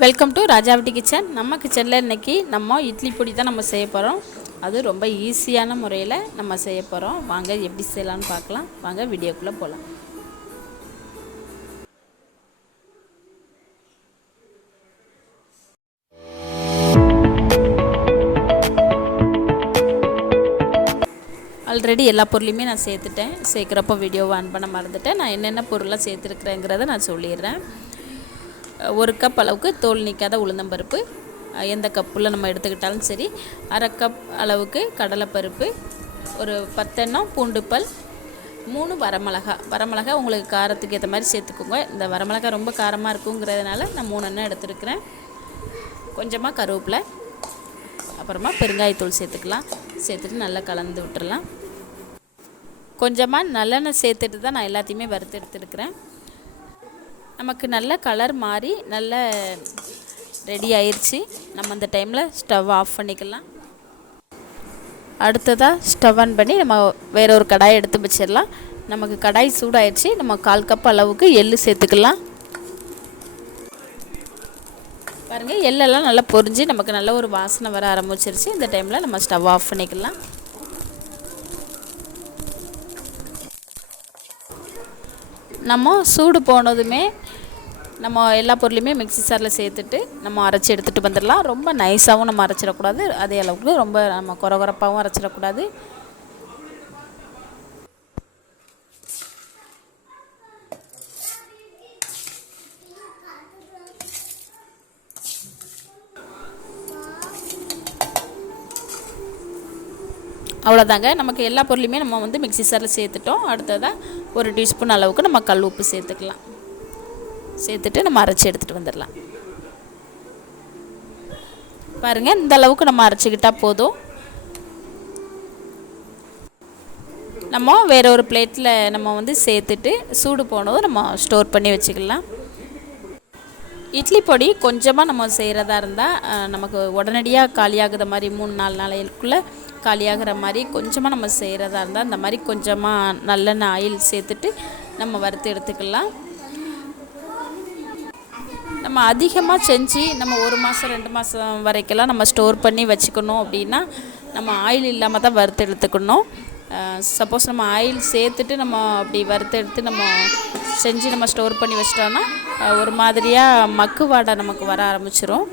Welcome to ராஜாவட்டி kitchen. நம்ம கிச்சனில் இன்றைக்கி நம்ம இட்லி பொடி தான் நம்ம செய்ய போகிறோம். அது ரொம்ப ஈஸியான முறையில் நம்ம செய்ய போகிறோம். வாங்க எப்படி செய்யலான்னு பார்க்கலாம். வாங்க வீடியோக்குள்ளே போகலாம். ஆல்ரெடி எல்லா பொருளையுமே நான் சேர்த்துட்டேன். சேர்க்குறப்போ வீடியோவை ஆன் பண்ண மறந்துட்டேன். நான் என்னென்ன பொருளாக சேர்த்துருக்குறேங்கிறத நான் சொல்லிடுறேன். 1 கப் அளவுக்கு தோல் நீக்காத உளுந்தம்பருப்பு, எந்த கப்பில் நம்ம எடுத்துக்கிட்டாலும் சரி. 1/2 கப் அளவுக்கு கடலைப்பருப்பு, ஒரு 10 எண்ணம் பூண்டுப்பல், 3 வரமிளகா உங்களுக்கு காரத்துக்கு ஏற்ற மாதிரி சேர்த்துக்கோங்க. இந்த வரமிளகா ரொம்ப காரமாக இருக்குங்கிறதுனால நான் 3 எண்ணம் எடுத்துருக்கிறேன். கொஞ்சமாக கருவேப்பிலை, அப்புறமா பெருங்காயத்தூள் சேர்த்துக்கலாம். சேர்த்துட்டு நல்லா கலந்து விட்டுறலாம். கொஞ்சமாக நல்லெண்ணெய் சேர்த்துட்டு தான் நான் எல்லாத்தையுமே வறுத்து எடுத்துருக்கிறேன். நமக்கு நல்ல கலர் மாறி நல்ல ரெடி ஆயிடுச்சு. நம்ம அந்த டைமில் ஸ்டவ் ஆஃப் பண்ணிக்கலாம். அடுத்ததாக ஸ்டவ் ஆன் பண்ணி நம்ம வேற ஒரு கடாயை எடுத்து வச்சிடலாம். நமக்கு கடாய் சூடாயிடுச்சு. நம்ம 1/4 கப் அளவுக்கு எள்ளு சேர்த்துக்கலாம். பாருங்கள், எள்ளெல்லாம் நல்லா பொரிஞ்சு நமக்கு நல்ல ஒரு வாசனை வர ஆரம்பிச்சிருச்சு. இந்த டைமில் நம்ம ஸ்டவ் ஆஃப் பண்ணிக்கலாம். நம்ம சூடு போனதுமே நம்ம எல்லா பொருளையுமே மிக்ஸி சாரில் சேர்த்துட்டு நம்ம அரைச்சி எடுத்துகிட்டு வந்துடலாம். ரொம்ப நைஸாகவும் நம்ம அரைச்சிடக்கூடாது, அதே அளவுக்கு ரொம்ப நம்ம கொரகொரப்பாகவும் அரைச்சிடக்கூடாது. அவ்வளோதாங்க. நமக்கு எல்லா பொருளையுமே நம்ம வந்து மிக்ஸி சாரில் சேர்த்துட்டோம். அடுத்ததாக 1 டீஸ்பூன் அளவுக்கு நம்ம கல் உப்பு சேர்த்துக்கலாம். சேர்த்துட்டு நம்ம அரைச்சி எடுத்துகிட்டு வந்துடலாம். பாருங்கள், இந்த அளவுக்கு நம்ம அரைச்சிக்கிட்டால் போதும். நம்ம வேற ஒரு பிளேட்டில் நம்ம வந்து சேர்த்துட்டு சூடு போனதும் நம்ம ஸ்டோர் பண்ணி வச்சுக்கலாம். இட்லி பொடி கொஞ்சமாக நம்ம செய்கிறதா இருந்தால் நமக்கு உடனடியாக காலியாகிற மாதிரி 3-4 நாளைக்குள்ளே காலியாகிற மாதிரி கொஞ்சமாக நம்ம செய்கிறதா இருந்தால் இந்த மாதிரி கொஞ்சமாக நல்லெண்ணெய் ஆயில் சேர்த்துட்டு நம்ம வறுத்து எடுத்துக்கலாம். நம்ம அதிகமாக செஞ்சு நம்ம 1 மாதம் 2 மாதம் வரைக்கெல்லாம் நம்ம ஸ்டோர் பண்ணி வச்சுக்கணும் அப்படின்னா நம்ம ஆயில் இல்லாமல் தான் வறுத்து எடுத்துக்கணும். சப்போஸ் நம்ம ஆயில் சேர்த்துட்டு நம்ம அப்படி வறுத்து எடுத்து நம்ம செஞ்சு நம்ம ஸ்டோர் பண்ணி வச்சிட்டோன்னா ஒரு மாதிரியாக மக்கு வாடை நமக்கு வர ஆரம்பிச்சிரும்.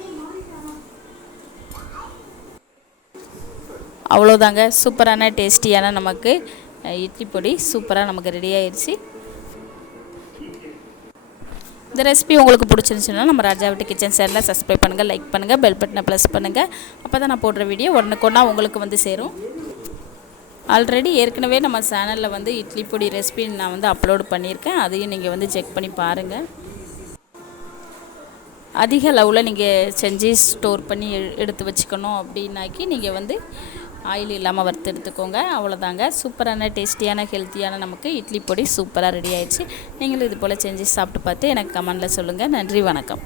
அவ்வளோதாங்க, சூப்பரான டேஸ்டியான நமக்கு இட்லி பொடி சூப்பராக நமக்கு ரெடி ஆயிடுச்சு. இந்த ரெசிபி உங்களுக்கு பிடிச்சிருந்துச்சுன்னா நம்ம ராஜாவட்டி கிச்சன் சேனலில் சப்ஸ்கிரைப் பண்ணுங்கள், லைக் பண்ணுங்கள், பெல் பட்டனை ப்ரெஸ் பண்ணுங்கள். அப்போ தான் நான் போடுற வீடியோ ஒன்றுக்கொன்னா உங்களுக்கு வந்து சேரும். ஆல்ரெடி ஏற்கனவே நம்ம சேனலில் வந்து இட்லி பொடி ரெசிபி நான் வந்து அப்லோடு பண்ணியிருக்கேன். அதையும் நீங்கள் வந்து செக் பண்ணி பாருங்கள். அதிக அளவில் நீங்கள் செஞ்சு ஸ்டோர் பண்ணி எடுத்து வச்சுக்கணும் அப்படின்னாக்கி நீங்கள் வந்து ஆயில் இல்லாமல் வறுத்து எடுத்துக்கோங்க. அவ்வளோதாங்க, சூப்பரான டேஸ்டியான ஹெல்த்தியான நமக்கு இட்லி பொடி சூப்பராக ரெடி ஆயிடுச்சு. நீங்களும் இது போல் செஞ்சு சாப்பிட்டு பார்த்து எனக்கு கமெண்டில் சொல்லுங்கள். நன்றி, வணக்கம்.